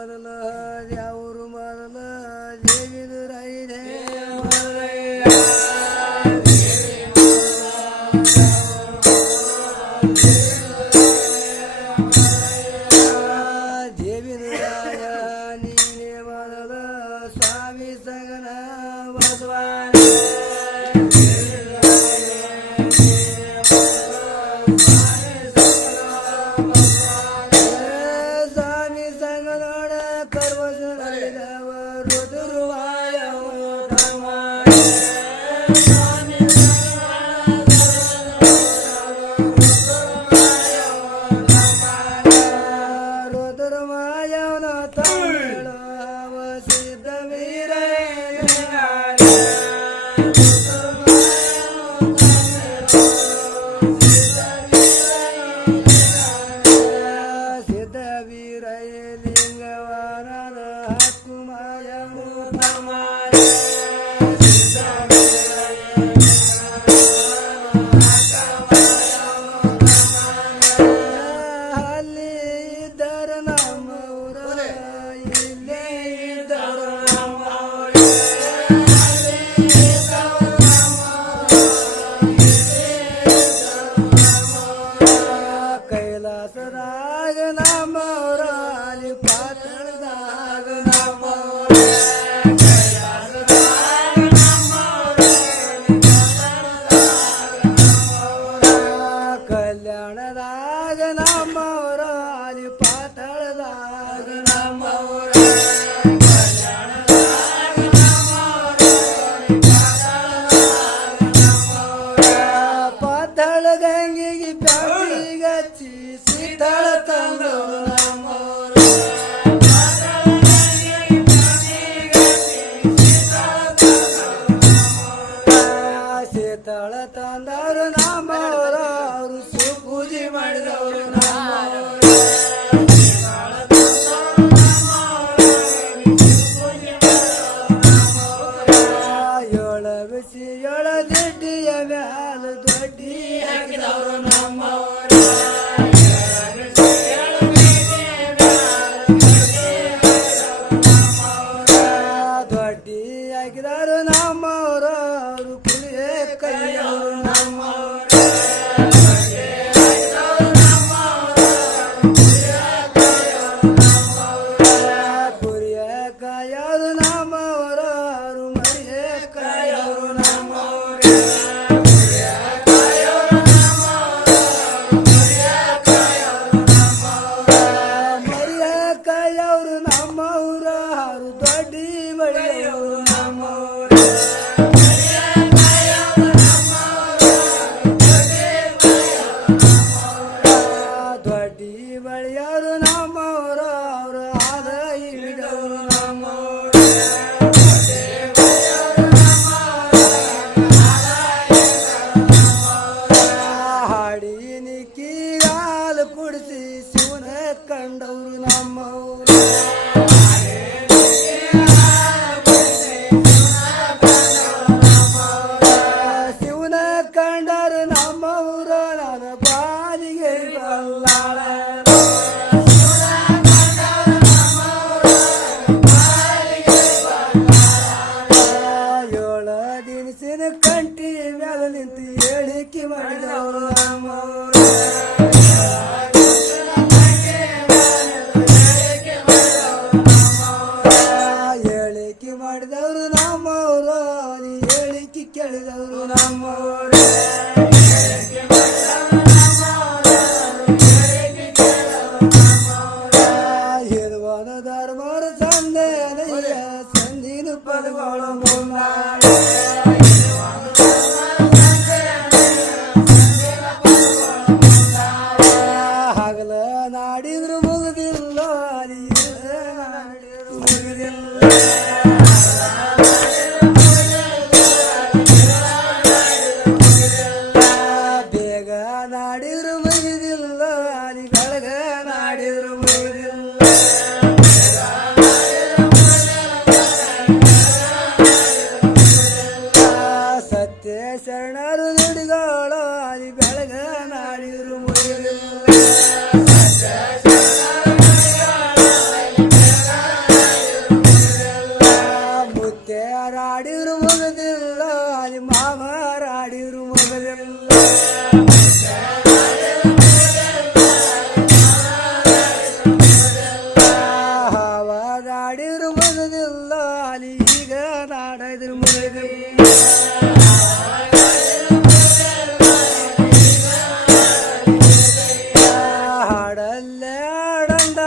ಮೊದಲ ಯಾವರು ಮೊದಲ ದೇವಿದು ರೈದೆ ದೇವಿದು ರಾಯ ನೀನೇ ಮೊದಲ ಸ್ವಾಮಿ ಸಗನ ಬಸವಾನ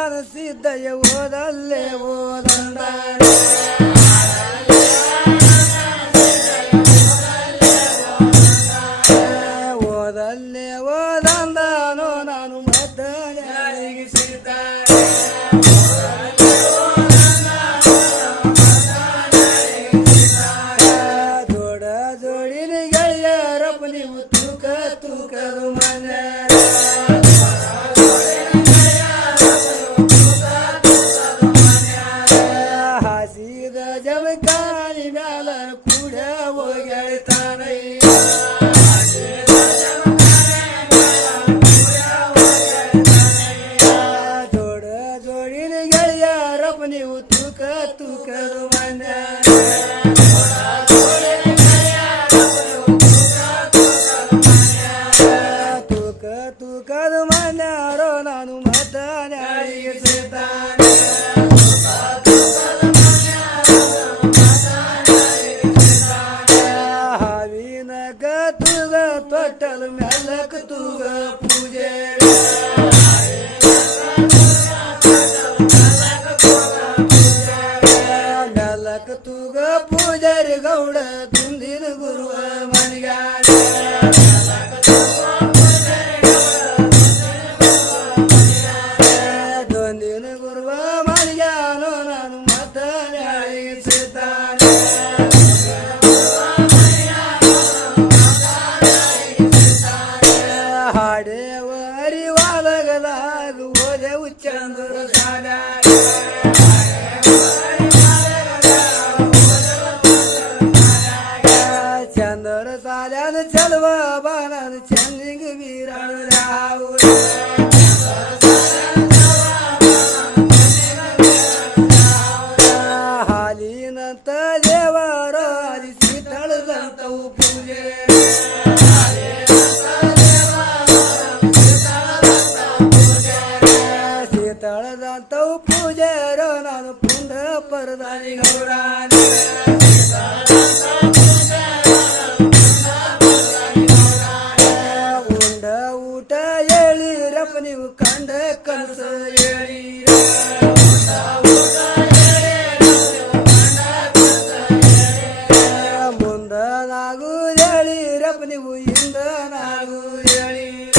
ನಾನು ಸಿದ್ಧಯ ಓದಲ್ಲೇ ಓದಂದಾನೆ ಓದಲ್ಲೇ ಓದಂದಾನೋ ನಾನು ಮದ್ದನೆಯಾಳಿಗೆ ಸಿದ್ಧಾನೆ ಜೋಡ ಜೋಡಿನ ಗೆಳೆಯರಪ್ಪ ನೀವು ತೂಕ ತೂಕದು ಮನೆ ಹಾಸಿದ ಜಮಖಾನಿ ಮ್ಯಾಲ ಕೂಡ ಹೋಗ್ಯಾಳ್ತಾನೆ ಜೋಡ ಜೋಡಿನ ಗೆಳೆಯರಪ್ಪ ನೀವು ತೂಕ ತೂಕದು ಮನೆ ತೂಕ ತೂಕದ ಮನ್ಯಾರೋ ನಾನು ಮದ್ದನೆಯಾಳಿಗೆ ಸಿದ್ಧಾನೆ ಹಾವಿನ ಗತುಗ ತೊಟ್ಟಲು ಮೆಲ್ಲಕ ತೂಗ ಪೂಜೆ ಮೆಲ್ಲಕ ತೂಗ ಪೂಜಾರಿ ಗೌಡ ತುಂದಿನ ಗುರುವ ಮನಿಗಾಡ ದೊಂದಿನ ಗುರುವ ಮನಿಗಾನೋ ನಾನು ಮದ್ದನೆಯಾಳಿಗೆ ಸಿದ್ಧಾನೆ ಹಾಡೇವ ಅರಿವಾಲಗದಾಗ ಓದೆವು ಚಂದ್ರ ಸಾಲಾಗ ಚಂದ್ರ ಸಾಲ್ಯಾನ ಚಲುವ ಬಾನದ ಚಂದಿಗ ವೀರಣ ರಾವು ಹಾಲಿನಂತ ದೇವರ ಅರಿಸಿ ತಳದಂತವು ಪೂಜೆ ತಳದಂತವು ಪೂಜೆರೋ ನಾನು ಪುಂಡ ಪರದಾನಿ ಗೌರಾನಿ ಉಂಡ ಊಟ ಹೇಳಿರಪ್ಪ ನೀವು ಕಂಡ ಕನಸ ಹೇಳಿರ ಮುಂದ ನಾಗು ಹೇಳಿರಪ್ಪ ನೀವು ಹಿಂದ ನಾಗು ಹೇಳಿರ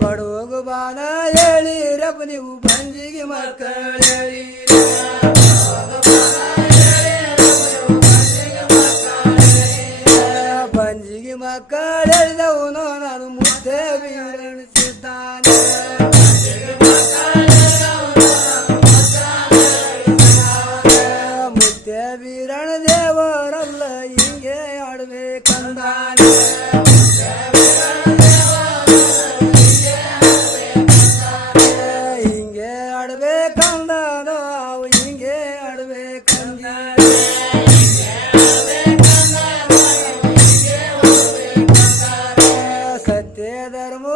ಬಡವಗು ಬಾನ ಹೇಳಿರಪ್ಪ ನೀವು ಬಂಜಿಗೆ ಮಕ್ಕಳು ಹೇಳಿರ ಬಂಜಿಗೆ ಮಕ್ಕಳು ಹೇಳಿದವನು ನಾನು ಮುದ್ದೆ ಬೀರಣಿಸಿದ್ದಾನೆ ಮುದ್ದೆ ಬೀರಣ ದೇವರಲ್ಲ ಹಿಂಗೆ ಆಡ್ಬೇಕಂದಾನೆ ಹಿಂಗೆ ಆಡ್ಬೇಕಂದಾನೋ ಅವು ಹಿಂಗೆ ಆಡ್ಬೇಕಂದಾನೆ ಸತ್ಯ ಧರ್ಮ